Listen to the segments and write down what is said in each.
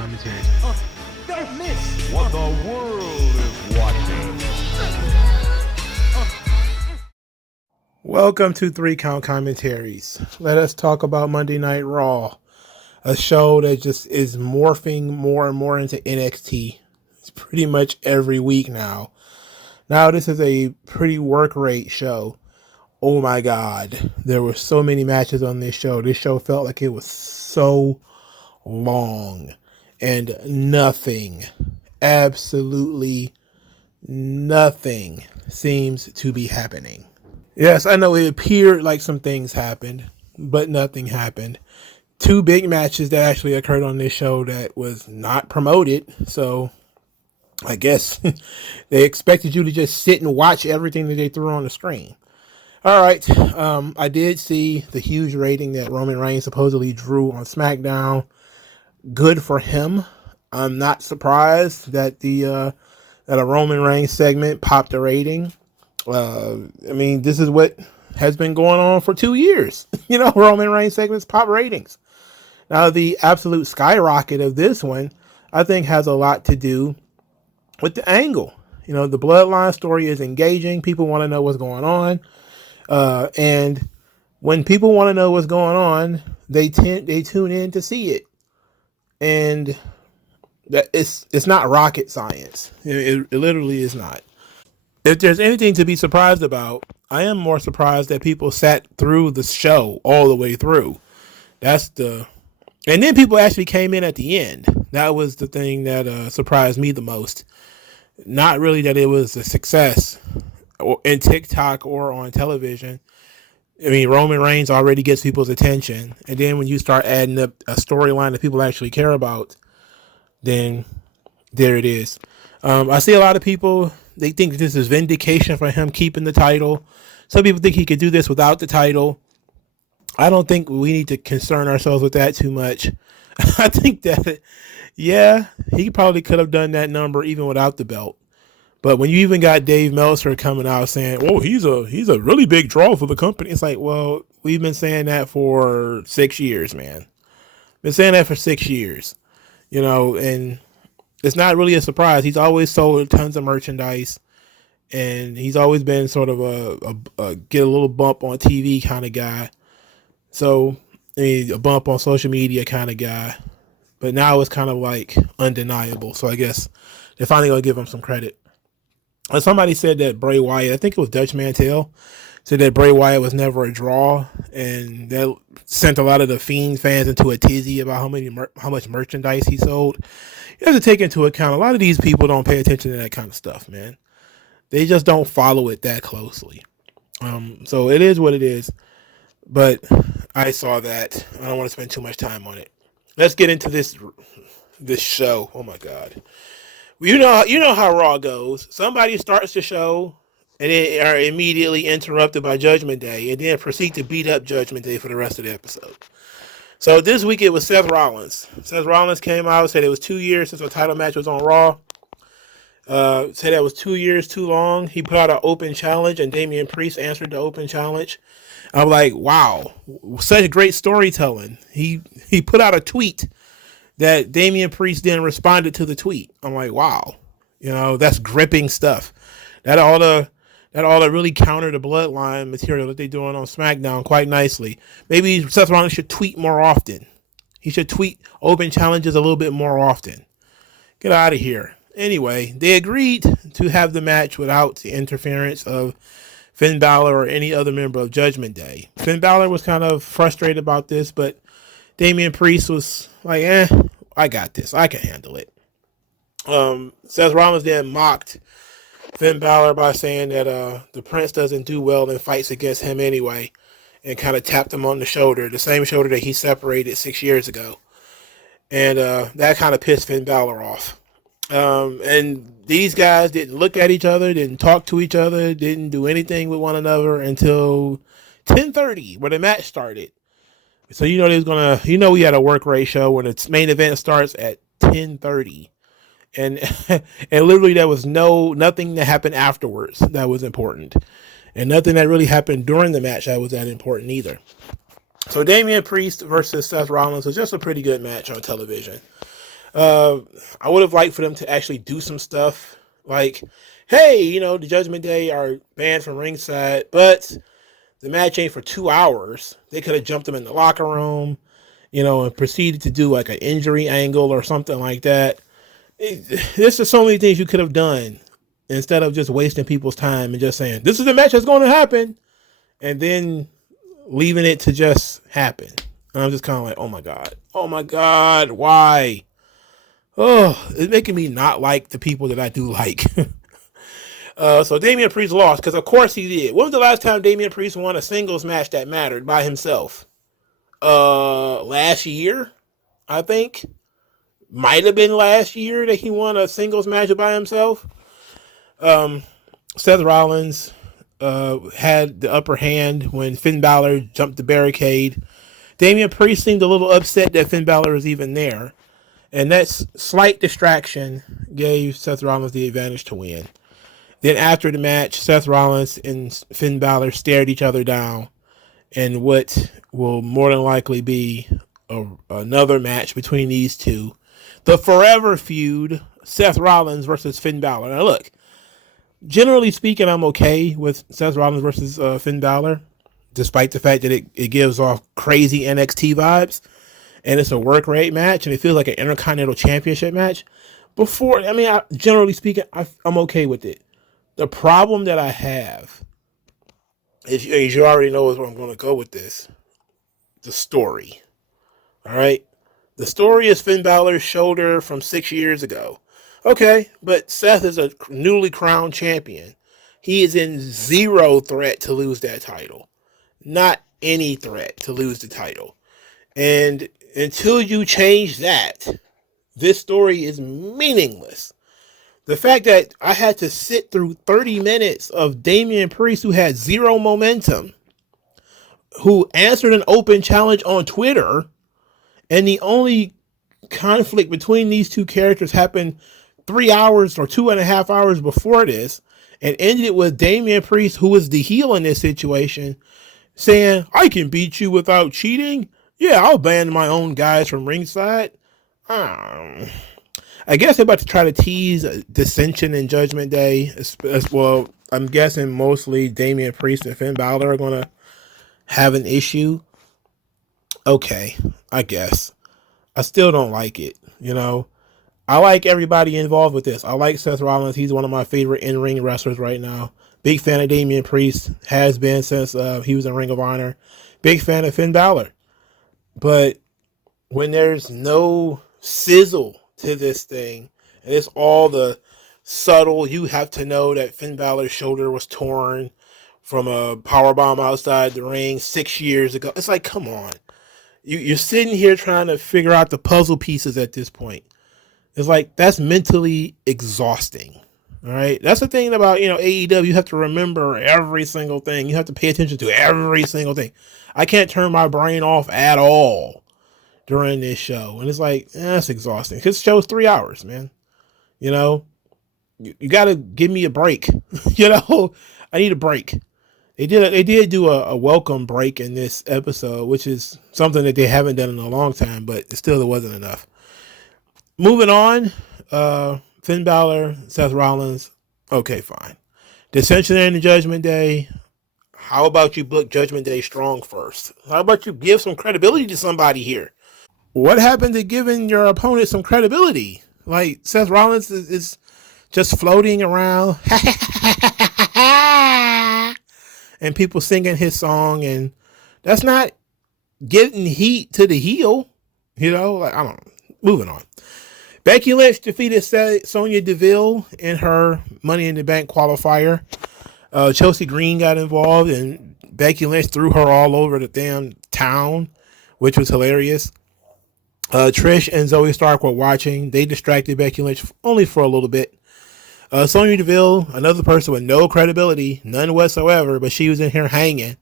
commentaries. Don't miss what the world is watching. Welcome to 3 Count Commentaries. Let us talk about Monday Night Raw, a show that just is morphing more and more into NXT. It's pretty much every week now. Now this is a pretty work rate show. Oh my God. There were so many matches on this show. This show felt like it was so long and nothing, absolutely nothing seems to be happening. Yes, I know it appeared like some things happened, but nothing happened. 2 big matches that actually occurred on this show that was not promoted. So I guess they expected you to just sit and watch everything that they threw on the screen. All right. I did see the huge rating that Roman Reigns supposedly drew on SmackDown. Good for him. I'm not surprised that that a Roman Reigns segment popped a rating. I mean, this is what has been going on for 2 years. Roman Reigns segments pop ratings. Now, the absolute skyrocket of this one, I think, has a lot to do with the angle. The bloodline story is engaging. People want to know what's going on. And when people want to know what's going on, they tune in to see it. And that it's not rocket science. It literally is not. If there's anything to be surprised about, I am more surprised that people sat through the show all the way through. And then people actually came in at the end. That was the thing that surprised me the most. Not really that it was a success in TikTok or on television. I mean, Roman Reigns already gets people's attention. And then when you start adding up a storyline that people actually care about, then there it is. I see a lot of people, they think this is vindication for him keeping the title. Some people think he could do this without the title. I don't think we need to concern ourselves with that too much. I think that, yeah, he probably could have done that number even without the belt. But when you even got Dave Meltzer coming out saying, "Oh, he's a really big draw for the company," it's like, well, we've been saying that for 6 years, man. Been saying that for 6 years, and it's not really a surprise. He's always sold tons of merchandise, and he's always been sort of a get a little bump on TV kind of guy. So, a bump on social media kind of guy. But now it's kind of like undeniable. So I guess they're finally going to give him some credit. Somebody said that Bray Wyatt, I think it was Dutch Mantel, said that Bray Wyatt was never a draw, and that sent a lot of the Fiend fans into a tizzy about how much merchandise he sold. You have to take into account a lot of these people don't pay attention to that kind of stuff, man. They just don't follow it that closely. So it is what it is. But I saw that. I don't want to spend too much time on it. Let's get into this show. Oh my God. You know how Raw goes. Somebody starts the show and they are immediately interrupted by Judgment Day and then proceed to beat up Judgment Day for the rest of the episode. So this week it was Seth Rollins. Seth Rollins came out, said it was 2 years since a title match was on Raw. Said that was 2 years too long. He put out an open challenge and Damian Priest answered the open challenge. I'm like, wow, such great storytelling. He put out a tweet that Damian Priest then responded to the tweet. I'm like, wow, that's gripping stuff. That ought to really counter the bloodline material that they're doing on SmackDown quite nicely. Maybe Seth Rollins should tweet more often. He should tweet open challenges a little bit more often. Get out of here. Anyway, they agreed to have the match without the interference of Finn Balor or any other member of Judgment Day. Finn Balor was kind of frustrated about this, but Damian Priest was like, I got this. I can handle it. Seth Rollins then mocked Finn Balor by saying that the Prince doesn't do well in fights against him anyway, and kind of tapped him on the shoulder, the same shoulder that he separated 6 years ago. And that kind of pissed Finn Balor off. And these guys didn't look at each other, didn't talk to each other, didn't do anything with one another until 10:30, where the match started. So they was gonna, we had a work rate show when its main event starts at 10:30, and and literally there was nothing that happened afterwards that was important, and nothing that really happened during the match that was that important either. So Damian Priest versus Seth Rollins was just a pretty good match on television. I would have liked for them to actually do some stuff like, hey, the Judgment Day are banned from ringside, but the match ain't for 2 hours. They could have jumped them in the locker room, and proceeded to do like an injury angle or something like that. There's just so many things you could have done instead of just wasting people's time and just saying, this is the match that's going to happen, and then leaving it to just happen. And I'm just kind of like, oh my God, why? Oh, it's making me not like the people that I do like. So Damian Priest lost, because of course he did. When was the last time Damian Priest won a singles match that mattered by himself? Last year, I think. Might have been last year that he won a singles match by himself. Seth Rollins had the upper hand when Finn Balor jumped the barricade. Damian Priest seemed a little upset that Finn Balor was even there. And that slight distraction gave Seth Rollins the advantage to win. Then after the match, Seth Rollins and Finn Balor stared each other down in what will more than likely be another match between these two. The forever feud, Seth Rollins versus Finn Balor. Now look, generally speaking, I'm okay with Seth Rollins versus Finn Balor, despite the fact that it gives off crazy NXT vibes, and it's a work rate match, and it feels like an Intercontinental Championship match. Generally speaking, I'm okay with it. The problem that I have, as you already know, is where I'm going to go with this. The story. All right? The story is Finn Balor's shoulder from 6 years ago. Okay, but Seth is a newly crowned champion. He is in zero threat to lose that title. Not any threat to lose the title. And until you change that, this story is meaningless. The fact that I had to sit through 30 minutes of Damian Priest, who had zero momentum, who answered an open challenge on Twitter, and the only conflict between these two characters happened 3 hours or 2.5 hours before this, and ended with Damian Priest, who was the heel in this situation, saying, I can beat you without cheating. Yeah, I'll ban my own guys from ringside. I guess they're about to try to tease dissension in Judgment Day. As well, I'm guessing mostly Damian Priest and Finn Balor are going to have an issue. Okay, I guess. I still don't like it, I like everybody involved with this. I like Seth Rollins. He's one of my favorite in-ring wrestlers right now. Big fan of Damian Priest. Has been since he was in Ring of Honor. Big fan of Finn Balor. But when there's no sizzle to this thing, and it's all the subtle, you have to know that Finn Balor's shoulder was torn from a powerbomb outside the ring 6 years ago. It's like, come on. You're sitting here trying to figure out the puzzle pieces at this point. It's like, that's mentally exhausting. All right. That's the thing about, AEW. You have to remember every single thing. You have to pay attention to every single thing. I can't turn my brain off at all during this show. And it's like, that's exhausting. Because the show's 3 hours, man. You got to give me a break. I need a break. They did do a welcome break in this episode, which is something that they haven't done in a long time, but still it wasn't enough. Moving on, Finn Balor, Seth Rollins, okay, fine. Dissension in the Judgment Day. How about you book Judgment Day strong first? How about you give some credibility to somebody here? What happened to giving your opponent some credibility? Like, Seth Rollins is just floating around. And people singing his song, and that's not getting heat to the heel. I don't know. Moving on. Becky Lynch defeated Sonya Deville in her Money in the Bank qualifier. Chelsea Green got involved, and Becky Lynch threw her all over the damn town, which was hilarious. Trish and Zoe Stark were watching. They distracted Becky Lynch only for a little bit. Sonya Deville, another person with no credibility, none whatsoever, but she was in here hanging.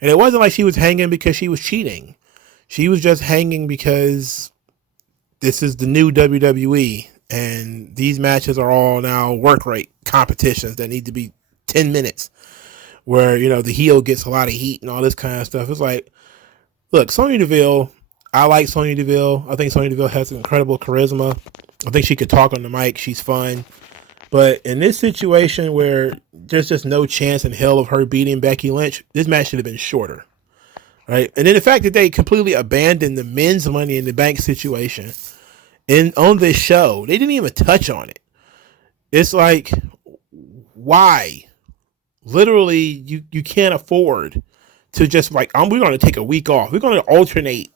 And it wasn't like she was hanging because she was cheating. She was just hanging because this is the new WWE, and these matches are all now work rate competitions that need to be 10 minutes, where, the heel gets a lot of heat and all this kind of stuff. It's like, look, Sonya Deville, I like Sonya Deville. I think Sonya Deville has incredible charisma. I think she could talk on the mic. She's fun. But in this situation where there's just no chance in hell of her beating Becky Lynch, this match should have been shorter. Right? And then the fact that they completely abandoned the men's Money in the Bank situation on this show, they didn't even touch on it. It's like, why? Literally, you can't afford to just like, we're going to take a week off. We're going to alternate,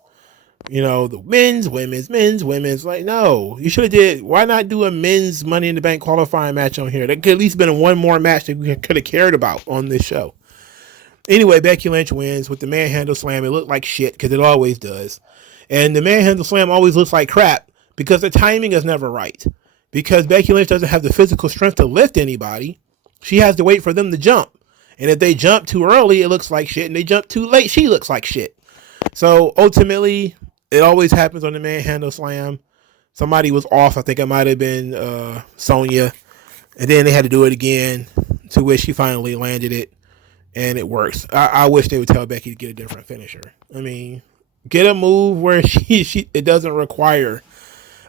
the men's, women's. Like, no, you should have did. Why not do a men's Money in the Bank qualifying match on here? That could at least been one more match that we could have cared about on this show. Anyway, Becky Lynch wins with the manhandle slam. It looked like shit because it always does. And the manhandle slam always looks like crap because the timing is never right. Because Becky Lynch doesn't have the physical strength to lift anybody. She has to wait for them to jump. And if they jump too early, it looks like shit. And they jump too late, she looks like shit. So ultimately, it always happens on the manhandle slam. Somebody was off. I think it might have been Sonya. And then they had to do it again, to which she finally landed it. And it works. I wish they would tell Becky to get a different finisher. I mean, get a move where it doesn't require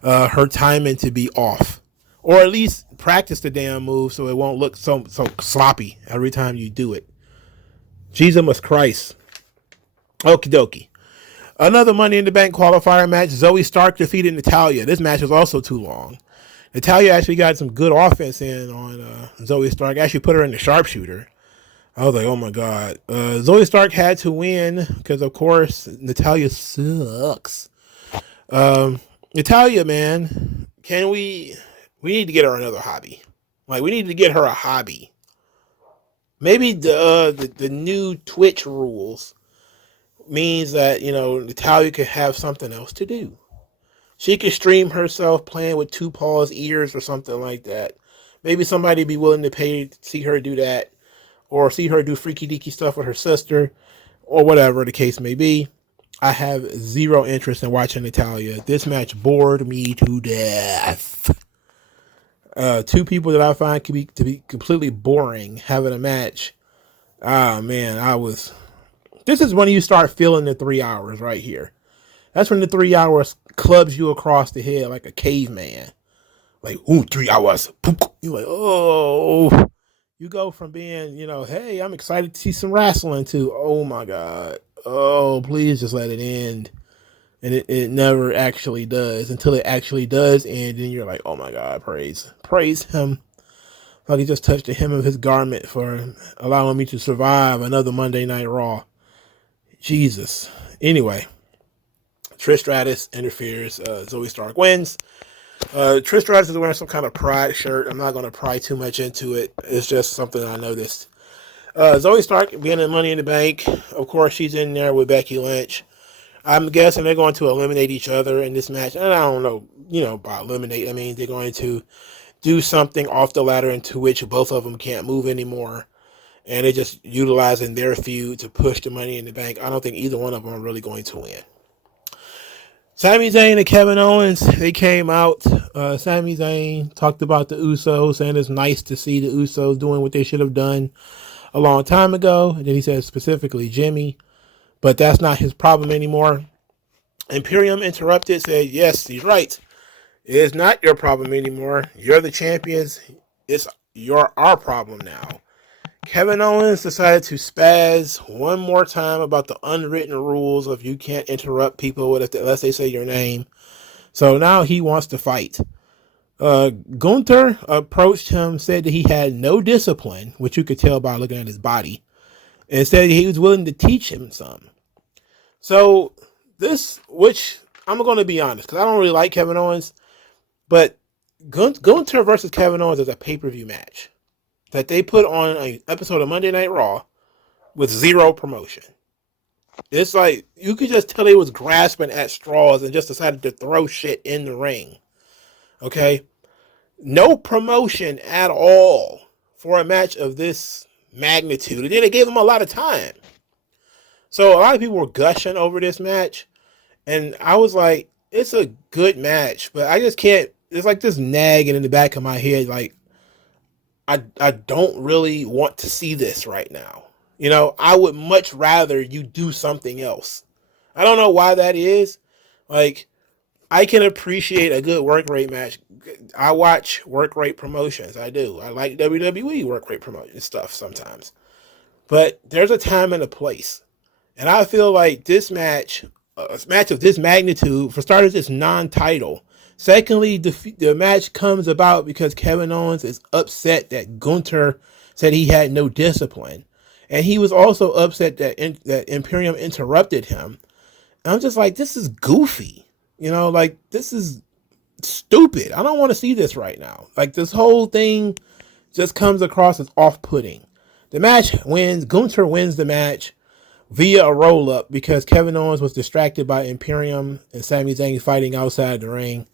her timing to be off. Or at least practice the damn move so it won't look so sloppy every time you do it. Jesus Christ. Okie dokie. Another Money in the Bank qualifier match. Zoe Stark defeated Natalya. This match was also too long. Natalya actually got some good offense in on Zoe Stark. Actually put her in the sharpshooter. I was like, oh my God. Zoe Stark had to win because, of course, Natalya sucks. Natalya, man, we need to get her another hobby. Like, we need to get her a hobby. Maybe the new Twitch rules means that, Natalya could have something else to do. She could stream herself playing with Tupaw's ears or something like that. Maybe somebody would be willing to pay to see her do that. Or see her do freaky deaky stuff with her sister, or whatever the case may be. I have zero interest in watching Natalya. This match bored me to death. Two people that I find to be completely boring having a match. Man, this is when you start feeling the 3 hours right here. That's when the 3 hours clubs you across the head like a caveman. Like, 3 hours. You're like, oh. You go from being, hey, I'm excited to see some wrestling to, oh my God, oh, please just let it end. And it never actually does until it actually does end. And you're like, oh my God, praise him. Like he just touched the hem of his garment for allowing me to survive another Monday Night Raw. Jesus. Anyway, Trish Stratus interferes. Zoe Stark wins. Trish Stratus is wearing some kind of pride shirt. I'm not going to pry too much into it. It's just something I noticed. Zoe Stark being in Money in the Bank. Of course, she's in there with Becky Lynch. I'm guessing they're going to eliminate each other in this match. And I don't know, by eliminate, I mean, they're going to do something off the ladder into which both of them can't move anymore. And they're just utilizing their feud to push the Money in the Bank. I don't think either one of them are really going to win. Sami Zayn and Kevin Owens, they came out. Sami Zayn talked about the Usos, saying it's nice to see the Usos doing what they should have done a long time ago. And then he said specifically Jimmy, but that's not his problem anymore. Imperium interrupted, said, yes, he's right. It is not your problem anymore. You're the champions. You're our problem now. Kevin Owens decided to spaz one more time about the unwritten rules of you can't interrupt people unless they say your name. So now he wants to fight. Gunther approached him, said that he had no discipline, which you could tell by looking at his body, and said he was willing to teach him some. So which I'm going to be honest, because I don't really like Kevin Owens, but Gunther versus Kevin Owens is a pay-per-view match that they put on an episode of Monday Night Raw with zero promotion. It's like, you could just tell he was grasping at straws and just decided to throw shit in the ring. Okay? No promotion at all for a match of this magnitude. And then they gave him a lot of time. So a lot of people were gushing over this match. And I was like, it's a good match, but I just can't, it's like this nagging in the back of my head, like, I don't really want to see this right now. I would much rather you do something else. I don't know why that is, Like, I can appreciate a good work rate match. I watch work rate promotions. I do. I like WWE work rate promotion stuff sometimes. But there's a time and a place. And I feel like this match, a match of this magnitude, for starters, it's non-title. Secondly, the match comes about because Kevin Owens is upset that Gunther said he had no discipline. And he was also upset that that Imperium interrupted him. And I'm just like, this is goofy. You know, like, this is stupid. I don't want to see this right now. Like, this whole thing just comes across as off-putting. The match wins. Gunther wins the match via a roll-up because Kevin Owens was distracted by Imperium and Sami Zayn fighting outside the ring,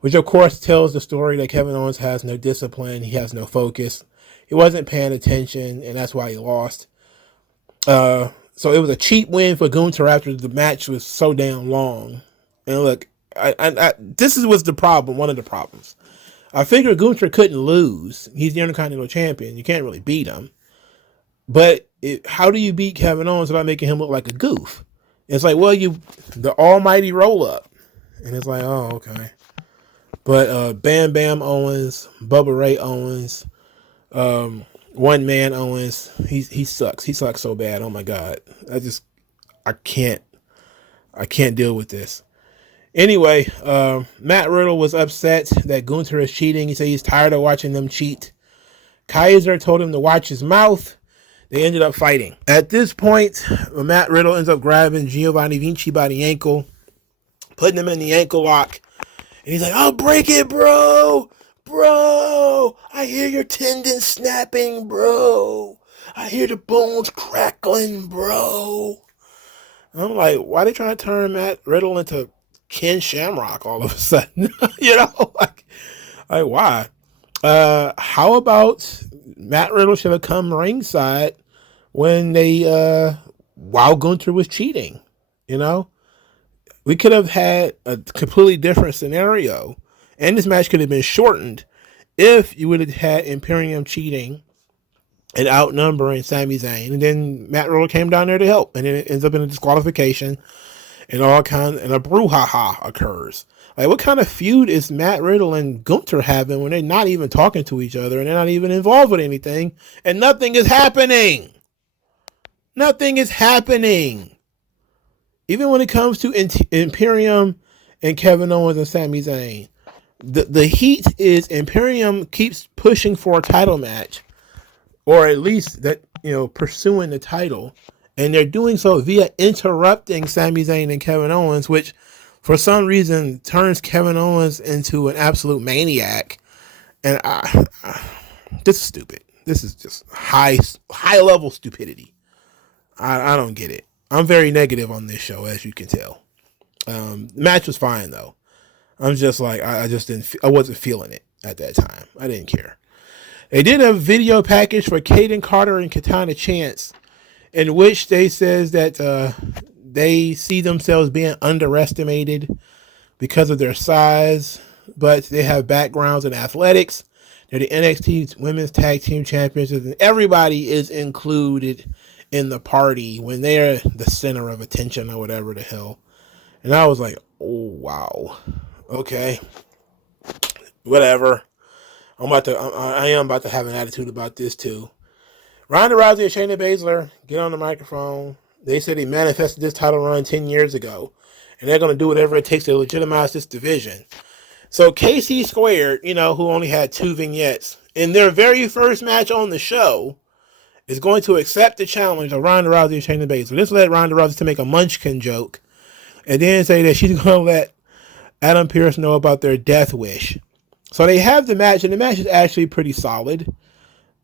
which of course tells the story that Kevin Owens has no discipline, he has no focus, he wasn't paying attention, and that's why he lost. So it was a cheap win for Gunther after the match was so damn long. And look, this was the problem, one of the problems. I figured Gunther couldn't lose. He's the Intercontinental Champion. You can't really beat him. But how do you beat Kevin Owens without making him look like a goof? It's like, well, the almighty roll up. And it's like, oh, okay. But Bam Bam Owens, Bubba Ray Owens, One Man Owens, he sucks. He sucks so bad. Oh my God. I can't deal with this. Anyway, Matt Riddle was upset that Gunther is cheating. He said he's tired of watching them cheat. Kaiser told him to watch his mouth. They ended up fighting. At this point, Matt Riddle ends up grabbing Giovanni Vinci by the ankle, putting him in the ankle lock. And he's like, I'll break it, bro. Bro, I hear your tendons snapping, bro. I hear the bones crackling, bro. And I'm like, why are they trying to turn Matt Riddle into Ken Shamrock all of a sudden? You know, like why? How about Matt Riddle should have come ringside when while Gunther was cheating? You know, we could have had a completely different scenario, and this match could have been shortened if you would have had Imperium cheating and outnumbering Sami Zayn, and then Matt Riddle came down there to help, and then it ends up in a disqualification, and a brouhaha occurs. Like, what kind of feud is Matt Riddle and Gunther having when they're not even talking to each other and they're not even involved with anything and nothing is happening? Nothing is happening. Even when it comes to Imperium and Kevin Owens and Sami Zayn, the heat is Imperium keeps pushing for a title match, or at least that, you know, pursuing the title, and they're doing so via interrupting Sami Zayn and Kevin Owens, which for some reason turns Kevin Owens into an absolute maniac. And this is stupid. This is just high level stupidity. I don't get it. I'm very negative on this show, as you can tell. The match was fine though. I'm just like, I wasn't feeling it at that time. I didn't care. They did a video package for Kaden Carter and Katana Chance, in which they says that they see themselves being underestimated because of their size, but they have backgrounds in athletics. They're the NXT Women's Tag Team Champions, and everybody is included in the party when they're the center of attention or whatever the hell. And I was like, oh, wow. Okay. Whatever. I am about to have an attitude about this too. Ronda Rousey and Shayna Baszler get on the microphone. They said they manifested this title run 10 years ago, and they're going to do whatever it takes to legitimize this division. So KC Squared, you know, who only had 2 vignettes, in their very first match on the show, is going to accept the challenge of Ronda Rousey and Shayna Baszler. This led Ronda Rousey to make a Munchkin joke, and then say that she's going to let Adam Pearce know about their death wish. So they have the match, and the match is actually pretty solid.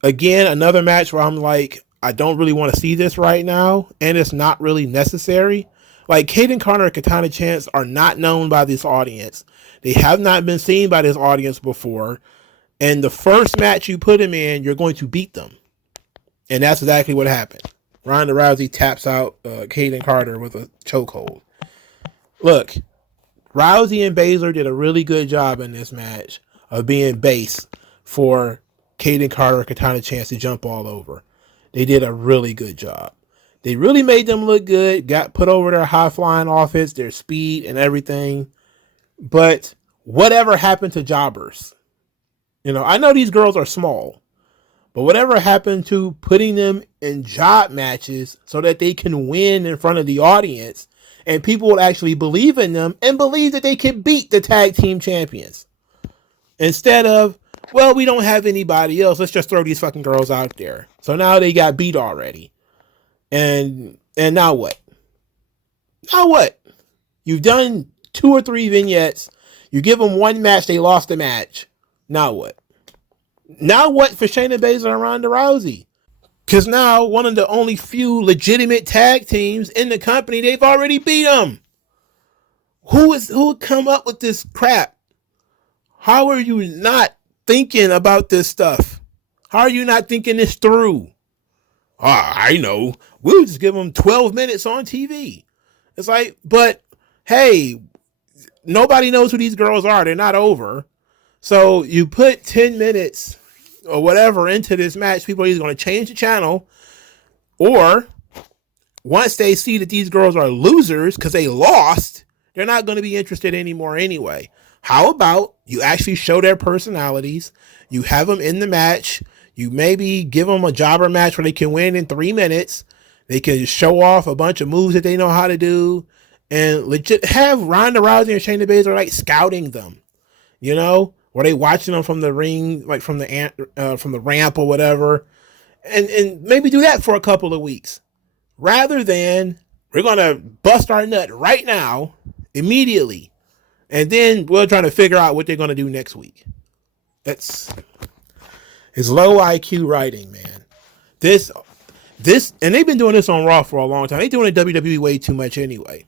Again, another match where I'm like, I don't really want to see this right now, and it's not really necessary. Like, Kaden Carter and Katana Chance are not known by this audience. They have not been seen by this audience before, and the first match you put them in, you're going to beat them. And that's exactly what happened. Ronda Rousey taps out Kaden Carter with a chokehold. Look, Rousey and Baszler did a really good job in this match of being base for Kaden Carter and Katana Chance to jump all over. They did a really good job. They really made them look good, got put over their high-flying offense, their speed and everything. But whatever happened to jobbers? I know these girls are small, but whatever happened to putting them in job matches so that they can win in front of the audience and people would actually believe in them and believe that they can beat the tag team champions? Instead of, well, we don't have anybody else, let's just throw these fucking girls out there. So now they got beat already. And now what? Now what? You've done 2 or 3 vignettes. You give them one match, they lost the match. Now what? Now what for Shayna Baszler and Ronda Rousey? Because now one of the only few legitimate tag teams in the company, they've already beat them. Who would come up with this crap? How are you not thinking about this stuff? How are you not thinking this through? I know. We'll just give them 12 minutes on TV. It's like, but hey, nobody knows who these girls are. They're not over. So you put 10 minutes or whatever into this match. People are either going to change the channel, or once they see that these girls are losers because they lost, they're not going to be interested anymore anyway. How about you actually show their personalities? You have them in the match. You maybe give them a jobber match where they can win in 3 minutes. They can show off a bunch of moves that they know how to do, and legit have Ronda Rousey and Shayna Baszler like scouting them, or they watching them from the ring, like from the ramp or whatever, and maybe do that for a couple of weeks, rather than we're gonna bust our nut right now, immediately, and then we're trying to figure out what they're gonna do next week. It's low IQ writing, man. This, and they've been doing this on Raw for a long time. They're doing it WWE way too much anyway.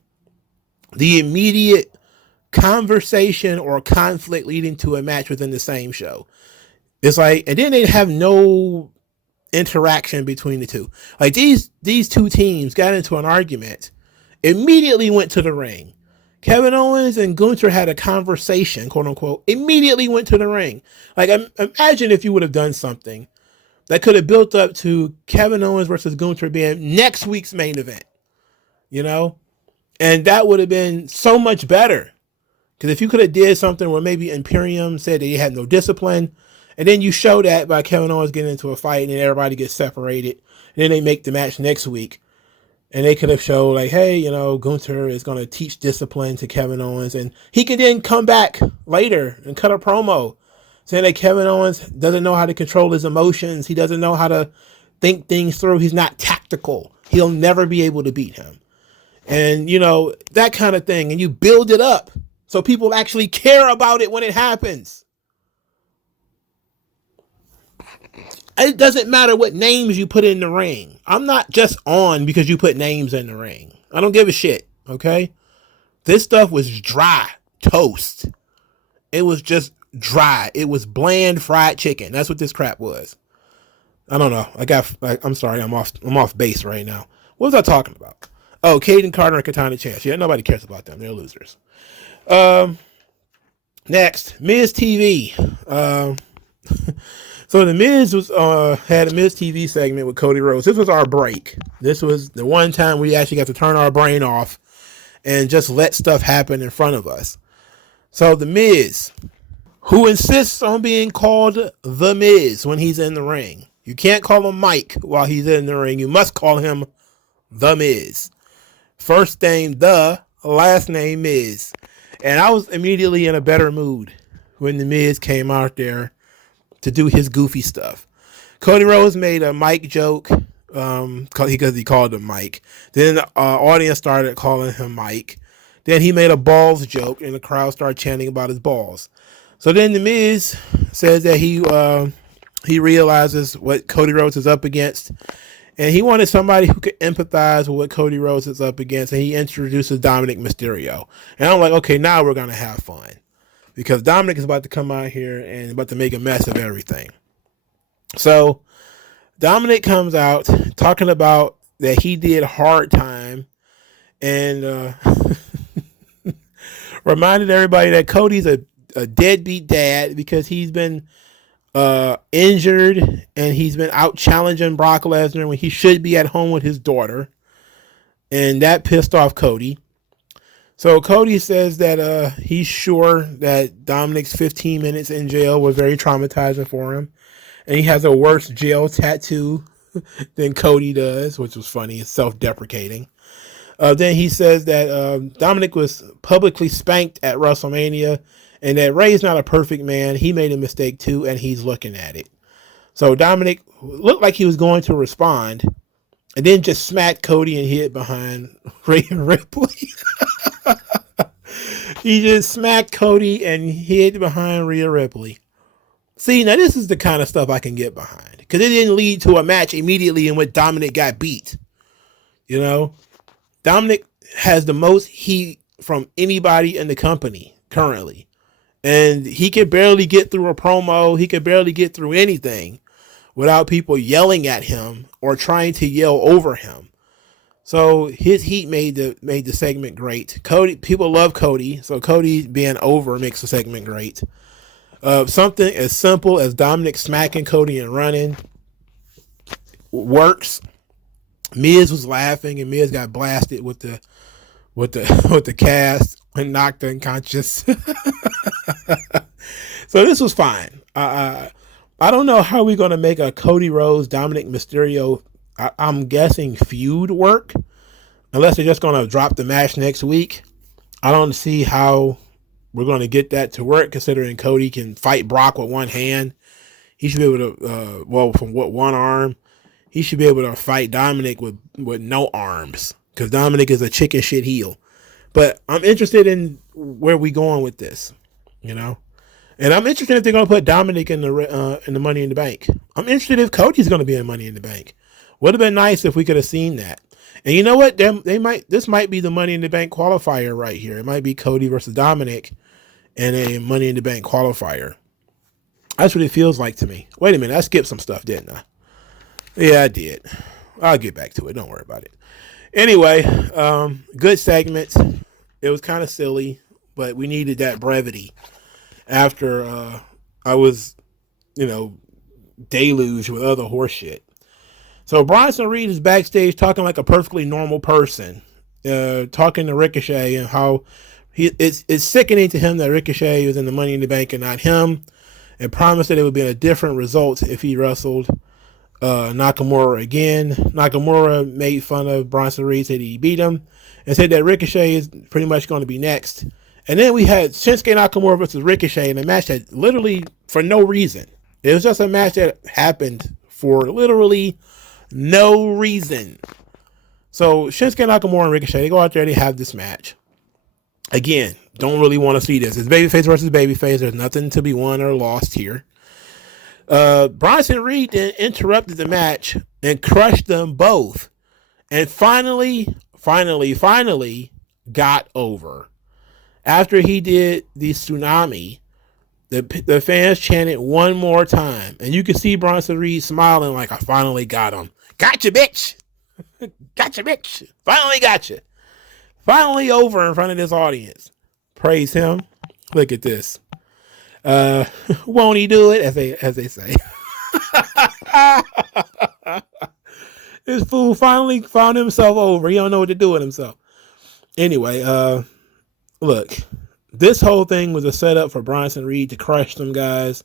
The immediate conversation or conflict leading to a match within the same show. It's like, and then they have no interaction between the two. Like these 2 teams got into an argument, immediately went to the ring. Kevin Owens and Gunther had a conversation, quote unquote, immediately went to the ring. Like, imagine if you would have done something that could have built up to Kevin Owens versus Gunther being next week's main event, and that would have been so much better. Because if you could have did something where maybe Imperium said they had no discipline, and then you show that by Kevin Owens getting into a fight and then everybody gets separated, and then they make the match next week, and they could have showed like, hey, Gunther is going to teach discipline to Kevin Owens, and he could then come back later and cut a promo saying that Kevin Owens doesn't know how to control his emotions. He doesn't know how to think things through. He's not tactical. He'll never be able to beat him. And, that kind of thing. And you build it up so people actually care about it when it happens. It doesn't matter what names you put in the ring. I'm not just on because you put names in the ring. I don't give a shit, okay? This stuff was dry toast. It was just dry. It was bland fried chicken. That's what this crap was. I don't know. I'm sorry. I'm off base right now. What was I talking about? Oh, Caden Carter and Katana Chance. Yeah, nobody cares about them. They're losers. Next, Miz TV. So the Miz had a Miz TV segment with Cody Rhodes. This was our break. This was the one time we actually got to turn our brain off and just let stuff happen in front of us. So the Miz, who insists on being called The Miz when he's in the ring. You can't call him Mike while he's in the ring. You must call him The Miz. First name The, last name Miz. And I was immediately in a better mood when The Miz came out there to do his goofy stuff. Cody Rhodes made a Mike joke because he called him Mike. Then the audience started calling him Mike. Then he made a balls joke and the crowd started chanting about his balls. So then The Miz says that he realizes what Cody Rhodes is up against, and he wanted somebody who could empathize with what Cody Rhodes is up against, and he introduces Dominic Mysterio. And I'm like, okay, now we're going to have fun, because Dominic is about to come out here and about to make a mess of everything. So Dominic comes out talking about that he did hard time and reminded everybody that Cody's a deadbeat dad because he's been injured and he's been out challenging Brock Lesnar when he should be at home with his daughter. and that pissed off Cody. So Cody says that he's sure that Dominic's 15 minutes in jail was very traumatizing for him, and he has a worse jail tattoo than Cody does, which was funny. It's self-deprecating. Then he says that Dominic was publicly spanked at WrestleMania, and that Ray's not a perfect man. He made a mistake too, and he's looking at it. So Dominic looked like he was going to respond, and then just smacked Cody and hid behind Rhea Ripley. He just smacked Cody and hid behind Rhea Ripley. See, now this is the kind of stuff I can get behind, because it didn't lead to a match immediately in which Dominic got beat. You know, Dominic has the most heat from anybody in the company currently, and he could barely get through a promo. He could barely get through anything without people yelling at him or trying to yell over him. So his heat made the segment great. Cody, people love Cody, so Cody being over makes the segment great. Something as simple as Dominic smacking Cody and running works. Miz was laughing, and Miz got blasted with the cast and knocked unconscious. So this was fine. I don't know how we're gonna make a Cody Rhodes Dominic Mysterio. I'm guessing feud work, unless they're just gonna drop the match next week. I don't see how we're gonna get that to work, considering Cody can fight Brock with one hand. He should be able to, from one arm. He should be able to fight Dominic with no arms, because Dominic is a chicken shit heel. But I'm interested in where we going with this, you know. And I'm interested if they're going to put Dominic in the Money in the Bank. I'm interested if Cody's going to be in Money in the Bank. Would have been nice if we could have seen that. And you know what? This might be the Money in the Bank qualifier right here. It might be Cody versus Dominic in a Money in the Bank qualifier. That's what it feels like to me. Wait a minute. I skipped some stuff, didn't I? Yeah, I did. I'll get back to it. Don't worry about it. Anyway, good segment. It was kind of silly, but we needed that brevity after I was, deluged with other horse shit. So Bronson Reed is backstage talking like a perfectly normal person, talking to Ricochet and how it's sickening to him that Ricochet was in the Money in the Bank and not him, and promised that it would be a different result if he wrestled Nakamura again. Nakamura made fun of Bronson Reed, said he beat him, and said that Ricochet is pretty much going to be next. And then we had Shinsuke Nakamura versus Ricochet in a match that literally for no reason. It was just a match that happened for literally no reason. So Shinsuke Nakamura and Ricochet, they go out there, they have this match. Again, don't really want to see this. It's babyface versus babyface. There's nothing to be won or lost here. Bronson Reed then interrupted the match and crushed them both, and finally got over. After he did the tsunami, the fans chanted one more time, and you can see Bronson Reed smiling like, I finally got him. Gotcha, bitch. Gotcha, bitch. Finally got you. Finally over in front of this audience. Praise him. Look at this. Won't he do it? As they say. This fool finally found himself over. He don't know what to do with himself. Anyway, look, this whole thing was a setup for Bronson Reed to crush them guys,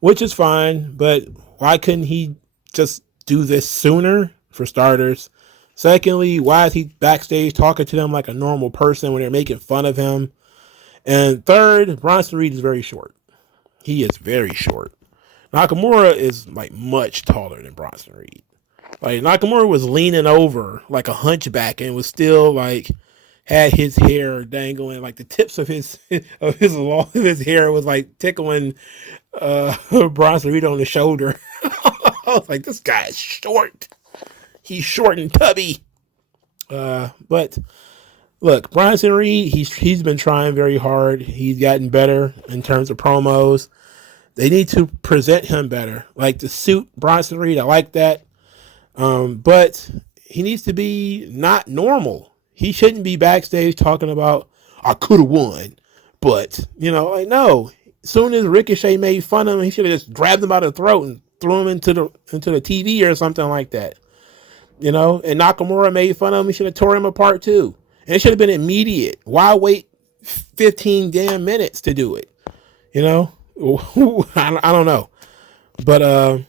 which is fine, but why couldn't he just do this sooner, for starters? Secondly, why is he backstage talking to them like a normal person when they're making fun of him? And third, Bronson Reed is very short. He is very short. Nakamura is like much taller than Bronson Reed. Like Nakamura was leaning over like a hunchback and was still like had his hair dangling, like the tips of his hair was like tickling Bronson Reed on the shoulder. I was like, this guy is short. He's short and tubby. But look, Bronson Reed, he's been trying very hard. He's gotten better in terms of promos. They need to present him better. Like the suit Bronson Reed, I like that. But he needs to be not normal. He shouldn't be backstage talking about, I could have won. But, like, no. As soon as Ricochet made fun of him, he should have just grabbed him by the throat and threw him into the TV or something like that. And Nakamura made fun of him. He should have tore him apart too. And it should have been immediate. Why wait 15 damn minutes to do it? I don't know. But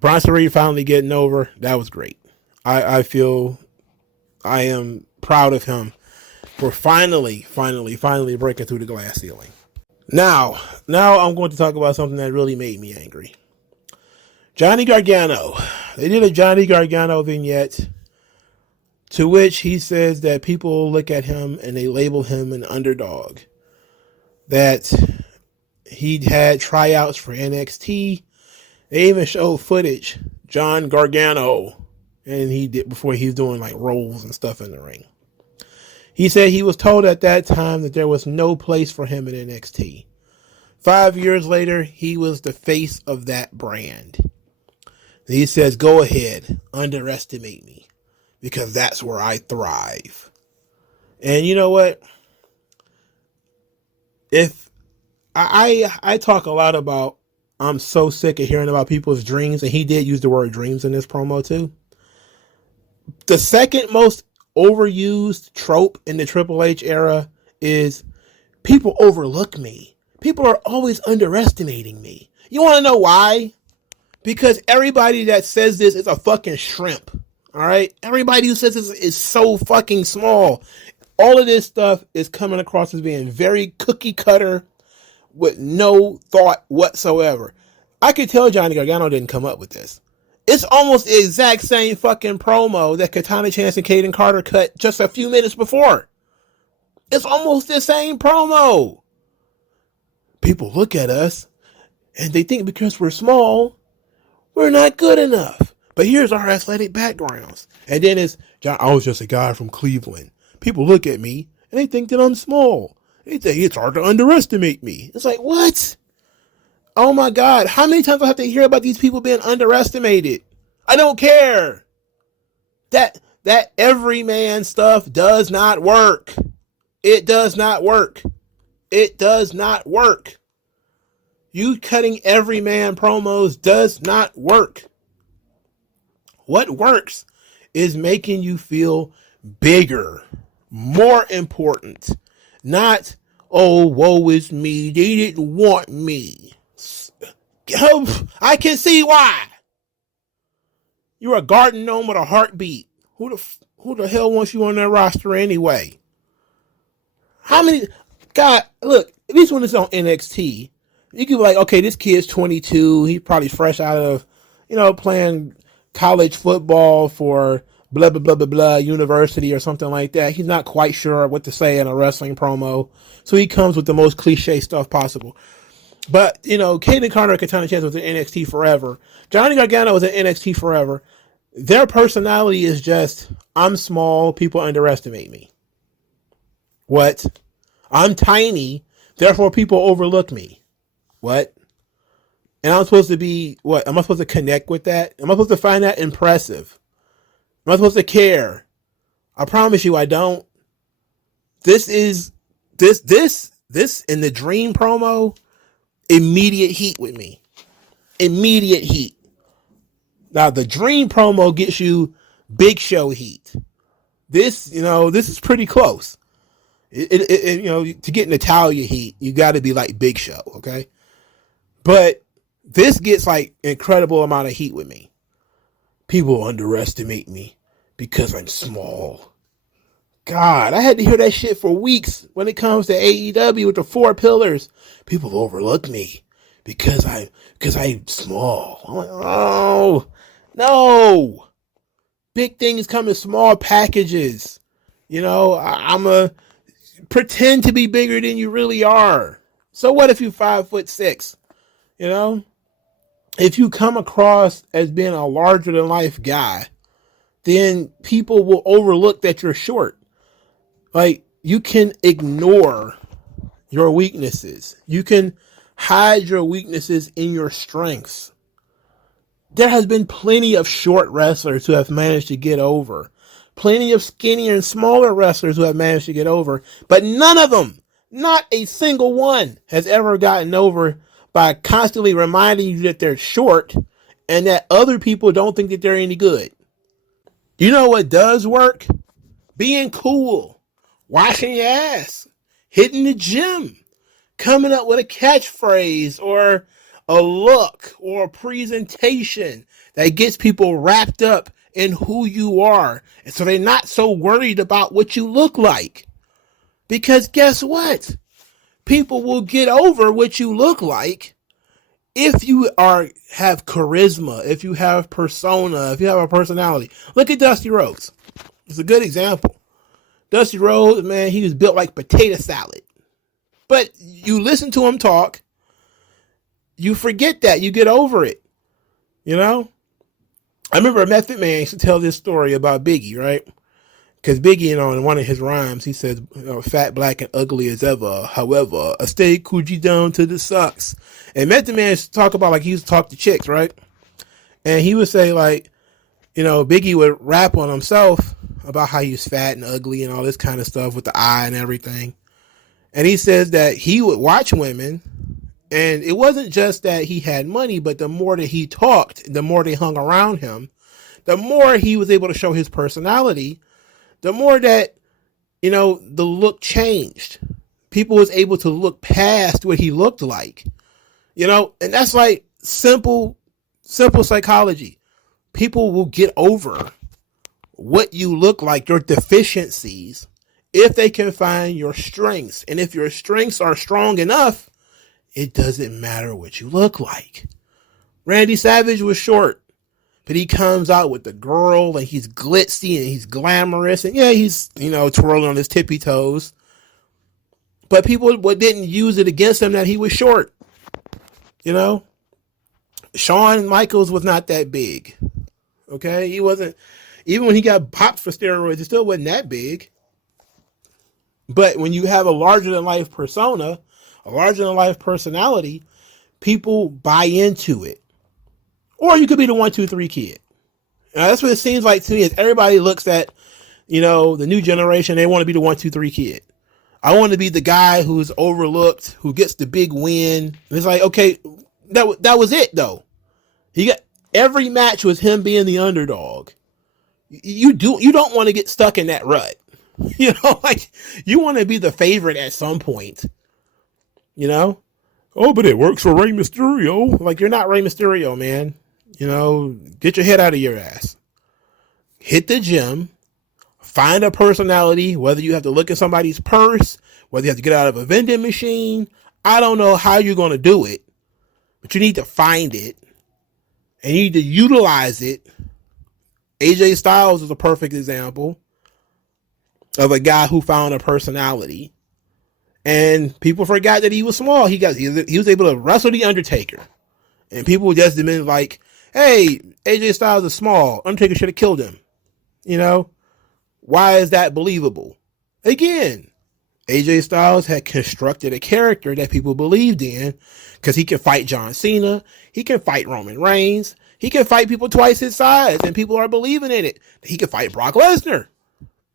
Bronson Reed finally getting over, that was great. I feel I am proud of him for finally breaking through the glass ceiling. Now I'm going to talk about something that really made me angry. Johnny Gargano. They did a Johnny Gargano vignette to which he says that people look at him and they label him an underdog. That he had tryouts for NXT. They even showed footage, John Gargano, and he did before he was doing like rolls and stuff in the ring. He said he was told at that time that there was no place for him in NXT. 5 years later, he was the face of that brand. And he says, go ahead, underestimate me, because that's where I thrive. And you know what? If I talk a lot about, I'm so sick of hearing about people's dreams, and he did use the word dreams in this promo too. The second most overused trope in the Triple H era is people overlook me. People are always underestimating me. You want to know why? Because everybody that says this is a fucking shrimp. All right? Everybody who says this is so fucking small. All of this stuff is coming across as being very cookie cutter with no thought whatsoever. I could tell Johnny Gargano didn't come up with this. It's almost the exact same fucking promo that Katana Chance and Kaden Carter cut just a few minutes before. It's almost the same promo. People look at us and they think because we're small, we're not good enough. But here's our athletic backgrounds. And then I was just a guy from Cleveland. People look at me and they think that I'm small. They think it's hard to underestimate me. It's like, what? Oh my God. How many times do I have to hear about these people being underestimated? I don't care. That everyman stuff does not work. It does not work. It does not work. You cutting everyman promos does not work. What works is making you feel bigger, more important. Not, oh, woe is me. They didn't want me. I can see why. You're a garden gnome with a heartbeat. Who the hell wants you on their roster anyway? How many? God, look, at least when it's on NXT, you can be like, okay, this kid's 22. He's probably fresh out of, playing college football for blah, blah, blah, blah, blah, university or something like that. He's not quite sure what to say in a wrestling promo. So he comes with the most cliche stuff possible. But, Kaden Carter and Katana Chance was in NXT forever. Johnny Gargano was in NXT forever. Their personality is just, I'm small, people underestimate me. What? I'm tiny, therefore people overlook me. What? And I'm supposed to be, what? Am I supposed to connect with that? Am I supposed to find that impressive? Am I supposed to care? I promise you I don't. This in the Dream promo, immediate heat with me. Immediate heat. Now the Dream promo gets you Big Show heat. This is pretty close. To get Natalia heat, you got to be like Big Show, okay? But this gets like incredible amount of heat with me. People underestimate me because I'm small. God, I had to hear that shit for weeks when it comes to AEW with the 4 pillars. People overlook me because I'm small. I'm like, oh, no. Big things come in small packages. I'm a pretend to be bigger than you really are. So what if you're 5'6"? If you come across as being a larger than life guy, then people will overlook that you're short. Like, you can ignore your weaknesses. You can hide your weaknesses in your strengths. There has been plenty of short wrestlers who have managed to get over. Plenty of skinnier and smaller wrestlers who have managed to get over. But none of them, not a single one, has ever gotten over by constantly reminding you that they're short and that other people don't think that they're any good. You know what does work? Being cool, washing your ass, hitting the gym, coming up with a catchphrase or a look or a presentation that gets people wrapped up in who you are. And so they're not so worried about what you look like. Because guess what? People will get over what you look like if you have charisma, if you have persona, if you have a personality. Look at Dusty Rhodes. It's a good example. Dusty Rhodes, man, he was built like potato salad. But you listen to him talk, you forget that. You get over it. You know? I remember Method Man used to tell this story about Biggie, right? Because Biggie, in one of his rhymes, he says, fat, black, and ugly as ever. However, I stay coochie down to the socks. And Method Man used to talk about, he used to talk to chicks, right? And he would say, Biggie would rap on himself about how he was fat and ugly and all this kind of stuff with the eye and everything. And he says that he would watch women, and it wasn't just that he had money, but the more that he talked, the more they hung around him, the more he was able to show his personality, the more that, the look changed. People was able to look past what he looked like, and that's like simple psychology. People will get over what you look like, your deficiencies, if they can find your strengths. And if your strengths are strong enough, it doesn't matter what you look like. Randy Savage was short, but he comes out with the girl and he's glitzy and he's glamorous. And yeah, he's, twirling on his tippy toes. But people didn't use it against him that he was short. Shawn Michaels was not that big. Okay? He wasn't, even when he got popped for steroids, it still wasn't that big. But when you have a larger than life persona, a larger than life personality, people buy into it. Or you could be the 1, 2, 3 kid. Now, that's what it seems like to me, is everybody looks at, the new generation, they want to be the 1, 2, 3 kid. I want to be the guy who's overlooked, who gets the big win. And it's like, okay, that was it though. He got every match was him being the underdog. You don't want to get stuck in that rut. You want to be the favorite at some point. Oh, but it works for Rey Mysterio. You're not Rey Mysterio, man. Get your head out of your ass. Hit the gym. Find a personality, whether you have to look at somebody's purse, whether you have to get out of a vending machine. I don't know how you're going to do it, but you need to find it and you need to utilize it. AJ Styles is a perfect example of a guy who found a personality, and people forgot that he was small. He was able to wrestle the Undertaker, and people just been like, hey, AJ Styles is small. Undertaker should have killed him. Why is that believable? Again, AJ Styles had constructed a character that people believed in, because he can fight John Cena. He can fight Roman Reigns. He can fight people twice his size, and people are believing in it. He can fight Brock Lesnar.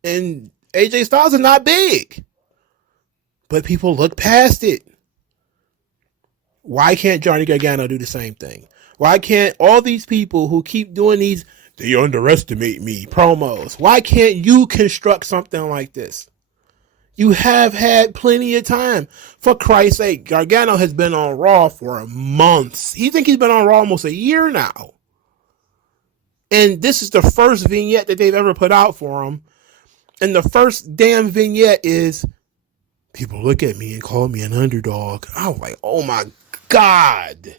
And AJ Styles is not big, but people look past it. Why can't Johnny Gargano do the same thing? Why can't all these people who keep doing these "they underestimate me" promos, why can't you construct something like this? You have had plenty of time. For Christ's sake, Gargano has been on Raw for months. He's been on Raw almost a year now. And this is the first vignette that they've ever put out for him. And the first damn vignette is, people look at me and call me an underdog. I was like, oh my God.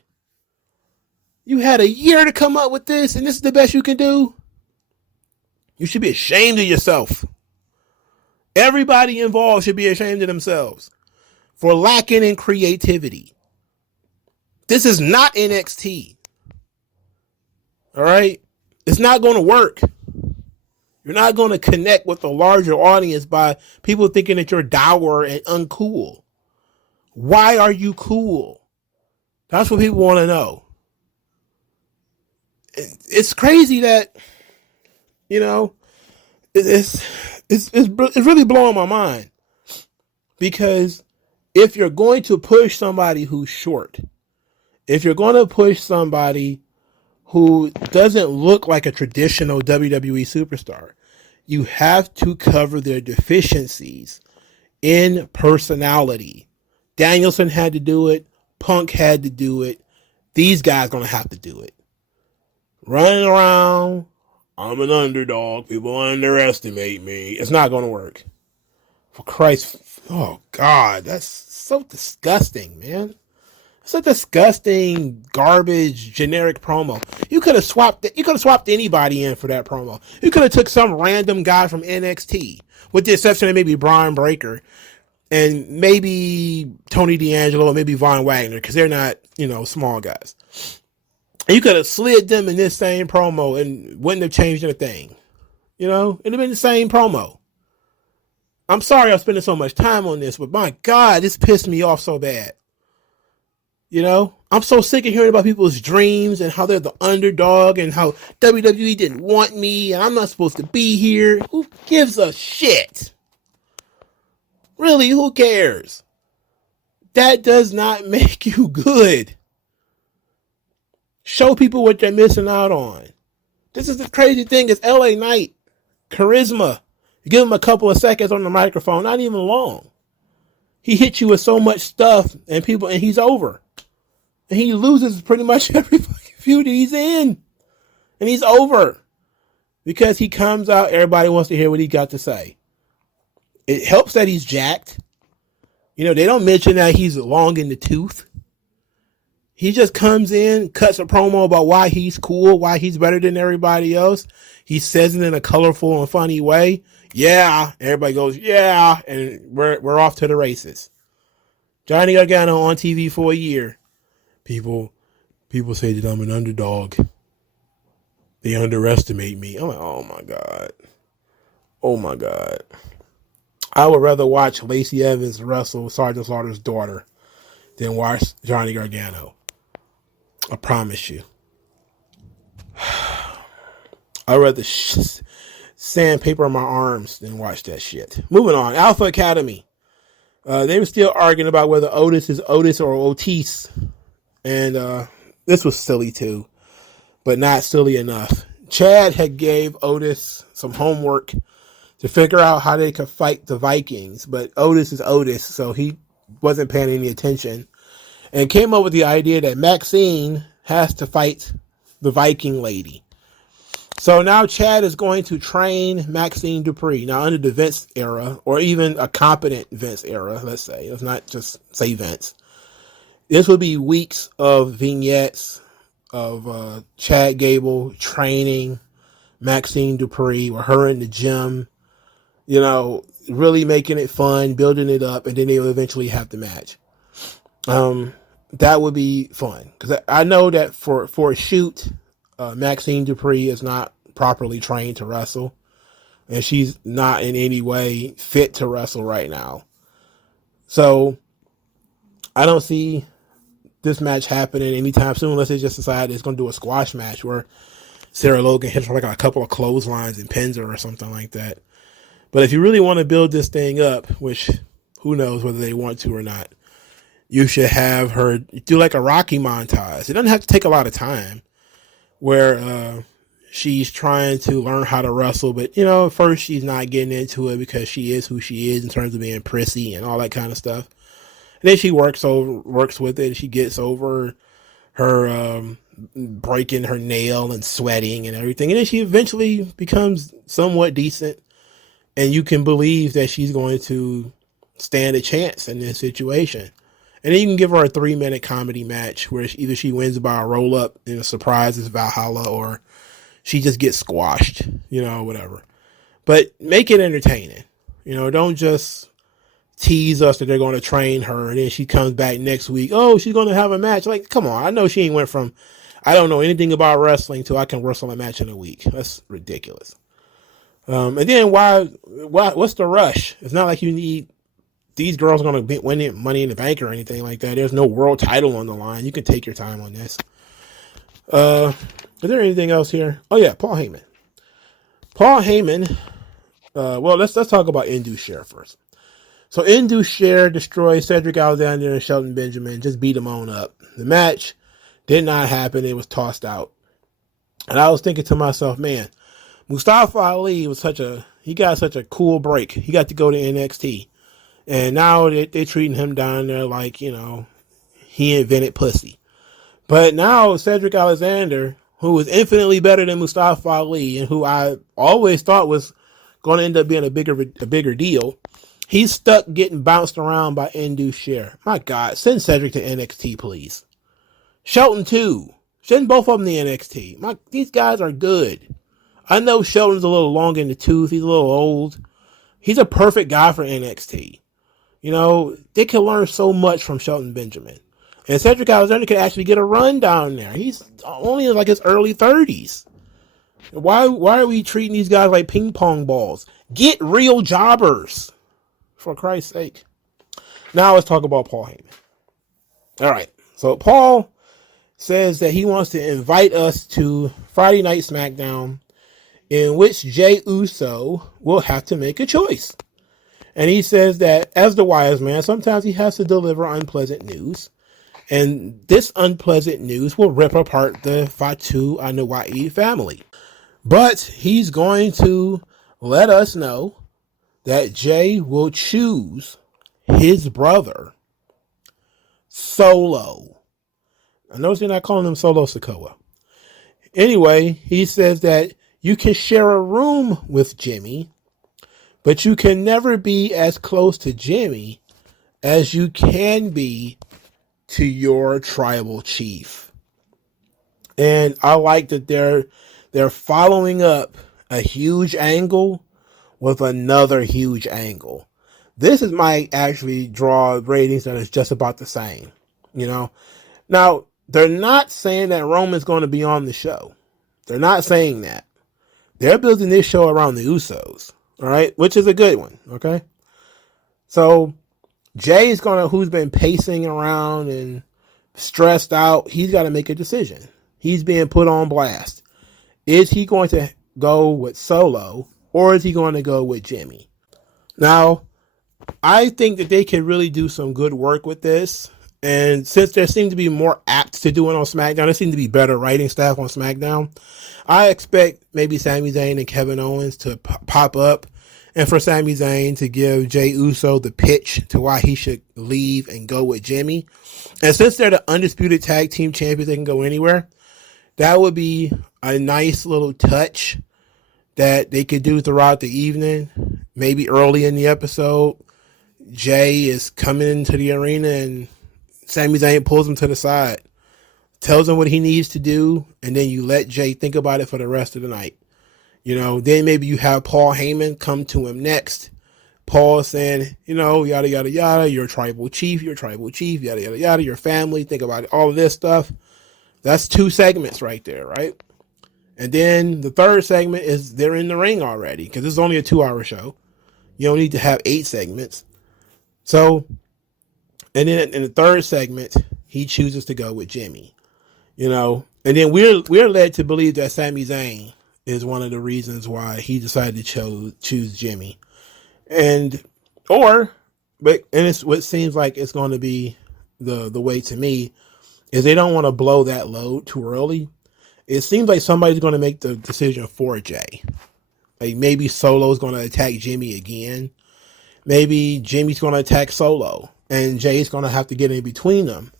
You had a year to come up with this, and this is the best you can do? You should be ashamed of yourself. Everybody involved should be ashamed of themselves for lacking in creativity. This is not NXT. All right? It's not going to work. You're not going to connect with a larger audience by people thinking that you're dour and uncool. Why are you cool? That's what people want to know. It's crazy that, it's really blowing my mind, because if you're going to push somebody who's short, if you're going to push somebody who doesn't look like a traditional WWE superstar. You have to cover their deficiencies in personality. Danielson had to do it. Punk had to do it. These guys going to have to do it. Running around, I'm an underdog. People underestimate me. It's not going to work. For Christ. Oh, God. That's so disgusting, man. It's a disgusting, garbage, generic promo. You could have swapped anybody in for that promo. You could have took some random guy from NXT, with the exception of maybe Brian Breaker and maybe Tony D'Angelo or maybe Von Wagner, because they're not, small guys. And you could have slid them in this same promo and wouldn't have changed a thing. It'd have been the same promo. I'm sorry I'm spending so much time on this, but my God, this pissed me off so bad. I'm so sick of hearing about people's dreams and how they're the underdog and how WWE didn't want me and I'm not supposed to be here. Who gives a shit? Really, who cares? That does not make you good. Show people what they're missing out on. This is the crazy thing. It's LA Knight. Charisma. You give him a couple of seconds on the microphone, not even long. He hits you with so much stuff and he's over. And he loses pretty much every feud that he's in. And he's over. Because he comes out, everybody wants to hear what he got to say. It helps that he's jacked. They don't mention that he's long in the tooth. He just comes in, cuts a promo about why he's cool, why he's better than everybody else. He says it in a colorful and funny way. Yeah. Everybody goes, yeah. And we're off to the races. Johnny Gargano on TV for a year. People say that I'm an underdog. They underestimate me. I'm like, oh my God. Oh my God. I would rather watch Lacey Evans wrestle Sergeant Slaughter's daughter than watch Johnny Gargano. I promise you. I'd rather sandpaper my arms than watch that shit. Moving on. Alpha Academy. They were still arguing about whether Otis is Otis or Otis. And this was silly too, but not silly enough. Chad had gave Otis some homework to figure out how they could fight the Vikings, but Otis is Otis, so he wasn't paying any attention, and came up with the idea that Maxine has to fight the Viking lady. So now Chad is going to train Maxine Dupree. Now under the Vince era, or even a competent Vince era, let's say. Let's not just say Vince. This would be weeks of vignettes of Chad Gable training Maxine Dupree with her in the gym, really making it fun, building it up, and then they will eventually have the match. That would be fun because I know that for a shoot, Maxine Dupree is not properly trained to wrestle, and she's not in any way fit to wrestle right now. So I don't see this match happening anytime soon unless they just decide it's going to do a squash match where Sarah Logan hits her like a couple of clotheslines and pins her or something like that. But if you really want to build this thing up, which who knows whether they want to or not, you should have her do like a Rocky montage. It doesn't have to take a lot of time where she's trying to learn how to wrestle, but at first she's not getting into it because she is who she is in terms of being prissy and all that kind of stuff. And then she works with it, and she gets over her breaking her nail and sweating and everything. And then she eventually becomes somewhat decent, and you can believe that she's going to stand a chance in this situation. And then you can give her a 3-minute comedy match where either she wins by a roll-up and a surprise is Valhalla, or she just gets squashed, whatever. But make it entertaining. Don't just tease us that they're going to train her and then she comes back next week. Oh, she's going to have a match. Like, come on. I know she ain't went from, I don't know anything about wrestling till I can wrestle a match in a week. That's ridiculous. And then what's the rush? It's not like you need, these girls are going to win Money in the Bank or anything like that. There's no world title on the line. You can take your time on this. Is there anything else here? Oh yeah, Paul Heyman. Well, let's talk about Induced Share first. So Induced Share destroyed Cedric Alexander and Shelton Benjamin, just beat them on up. The match did not happen. It was tossed out. And I was thinking to myself, man, Mustafa Ali he got such a cool break. He got to go to NXT. And now they're treating him down there like, he invented pussy. But now Cedric Alexander, who is infinitely better than Mustafa Ali and who I always thought was going to end up being a bigger deal, he's stuck getting bounced around by Indus Sher. My God, send Cedric to NXT, please. Shelton too. Send both of them to NXT. These guys are good. I know Shelton's a little long in the tooth. He's a little old. He's a perfect guy for NXT. They can learn so much from Shelton Benjamin. And Cedric Alexander could actually get a run down there. He's only in like his early 30s. Why are we treating these guys like ping pong balls? Get real jobbers, for Christ's sake. Now let's talk about Paul Heyman. All right. So Paul says that he wants to invite us to Friday Night SmackDown, in which Jey Uso will have to make a choice. And he says that as the wise man, sometimes he has to deliver unpleasant news. And this unpleasant news will rip apart the Fatu Anoa'i family. But he's going to let us know that Jey will choose his brother, Solo. I notice they're not calling him Solo Sikoa. Anyway, he says that you can share a room with Jimmy, but you can never be as close to Jimmy as you can be to your tribal chief. And I like that they're following up a huge angle with another huge angle. This might actually draw ratings that is just about the same. Now, they're not saying that Roman's going to be on the show. They're not saying that. They're building this show around the Usos, all right, which is a good one, okay? So Jay's who's been pacing around and stressed out, he's got to make a decision. He's being put on blast. Is he going to go with Solo or is he going to go with Jimmy? Now, I think that they can really do some good work with this. And since there seems to be more apt to do it on SmackDown, there seems to be better writing staff on SmackDown, I expect maybe Sami Zayn and Kevin Owens to pop up and for Sami Zayn to give Jey Uso the pitch to why he should leave and go with Jimmy. And since they're the undisputed tag team champions, they can go anywhere. That would be a nice little touch that they could do throughout the evening. Maybe early in the episode, Jey is coming into the arena and Sami Zayn pulls him to the side, tells him what he needs to do, and then you let Jey think about it for the rest of the night. Then maybe you have Paul Heyman come to him next. Paul saying, yada, yada, yada, you're tribal chief, yada, yada, yada, your family, think about it, all of this stuff. That's 2 segments right there, right? And then the third segment is they're in the ring already, because it's only a 2-hour show. You don't need to have 8 segments. So, and then in the third segment, he chooses to go with Jimmy, and then we're led to believe that Sami Zayn is one of the reasons why he decided to choose Jimmy. And it's what seems like it's going to be the way to me is they don't want to blow that load too early. It seems like somebody's going to make the decision for Jey. Like maybe Solo's going to attack Jimmy again. Maybe Jimmy's going to attack Solo and Jay's going to have to get in between them.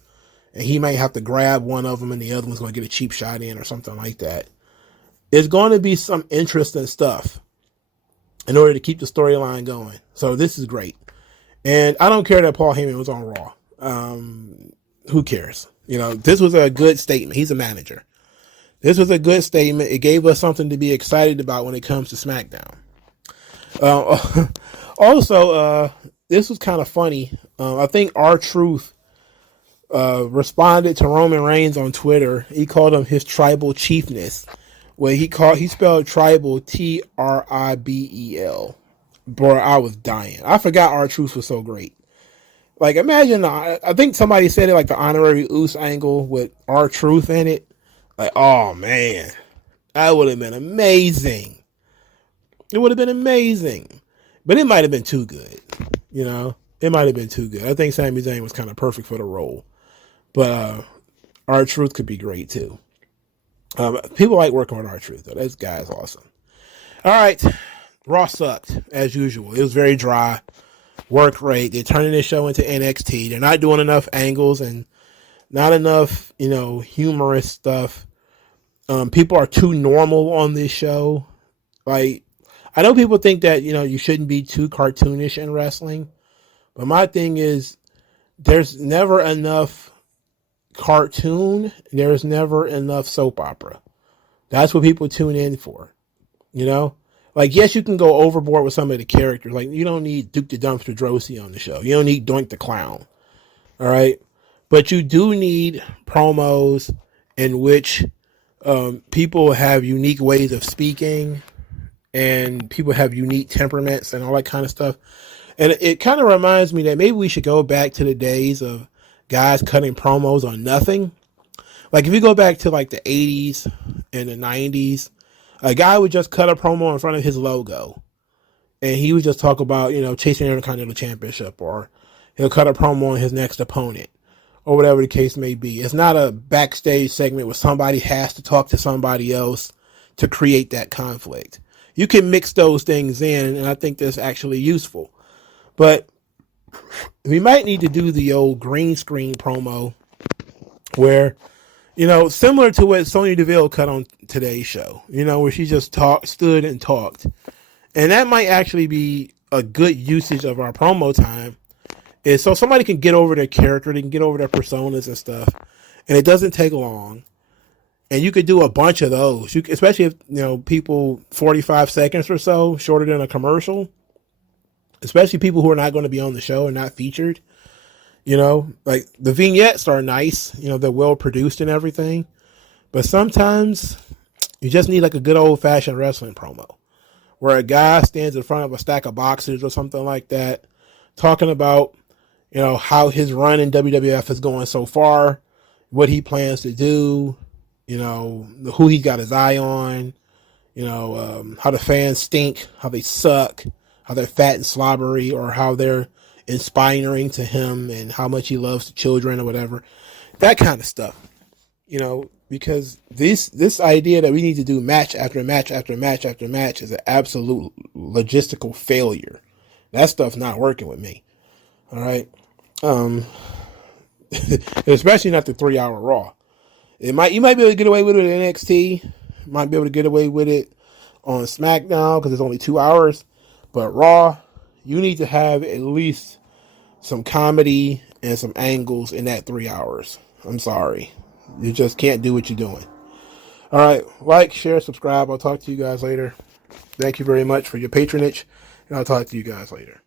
And he might have to grab one of them and the other one's going to get a cheap shot in or something like that. There's going to be some interesting stuff in order to keep the storyline going. So this is great. And I don't care that Paul Heyman was on Raw. Who cares? This was a good statement. He's a manager. This was a good statement. It gave us something to be excited about when it comes to SmackDown. Also, this was kind of funny. I think R-Truth responded to Roman Reigns on Twitter. He called him his tribal chiefness. Well, he spelled tribal Tribel. Boy, I was dying. I forgot R-Truth was so great. Like, imagine, I think somebody said it like the honorary Uce angle with R-Truth in it. Like, oh man, that would have been amazing. It would have been amazing. But it might have been too good. It might have been too good. I think Sami Zayn was kind of perfect for the role. But R-Truth could be great too. People like working with R-Truth, though. This guy is awesome. All right. Raw sucked, as usual. It was very dry. Work rate. They're turning this show into NXT. They're not doing enough angles and not enough, humorous stuff. People are too normal on this show. Like, I know people think that, you shouldn't be too cartoonish in wrestling. But my thing is, there's never enough cartoon. There's never enough soap opera. That's what people tune in for. Like, yes, you can go overboard with some of the characters. Like, you don't need Duke the Dumpster Drosy on the show. You don't need Doink the Clown. All right? But you do need promos in which people have unique ways of speaking and people have unique temperaments and all that kind of stuff. And it kind of reminds me that maybe we should go back to the days of guys cutting promos on nothing. Like, if you go back to, like, the 80s and the 90s, a guy would just cut a promo in front of his logo. And he would just talk about, chasing the Intercontinental Championship. Or he'll cut a promo on his next opponent. Or whatever the case may be. It's not a backstage segment where somebody has to talk to somebody else to create that conflict. You can mix those things in, and I think that's actually useful. But we might need to do the old green screen promo where, similar to what Sonya Deville cut on today's show, where she just stood and talked. And that might actually be a good usage of our promo time, is so somebody can get over their character, they can get over their personas and stuff, and it doesn't take long. And you could do a bunch of those, especially if, people 45 seconds or so, shorter than a commercial. Especially people who are not going to be on the show and not featured. Like the vignettes are nice. They're well produced and everything. But sometimes you just need like a good old fashioned wrestling promo where a guy stands in front of a stack of boxes or something like that, talking about, how his run in WWF is going so far, what he plans to do, who he got his eye on, how the fans stink, how they suck, how they're fat and slobbery, or how they're inspiring to him and how much he loves the children or whatever. That kind of stuff, because this idea that we need to do match after match after match after match is an absolute logistical failure. That stuff's not working with me. All right. Especially not the 3-hour Raw. You might be able to get away with it in NXT. Might be able to get away with it on SmackDown because it's only 2 hours. But Raw, you need to have at least some comedy and some angles in that 3 hours. I'm sorry. You just can't do what you're doing. All right. Like, share, subscribe. I'll talk to you guys later. Thank you very much for your patronage. And I'll talk to you guys later.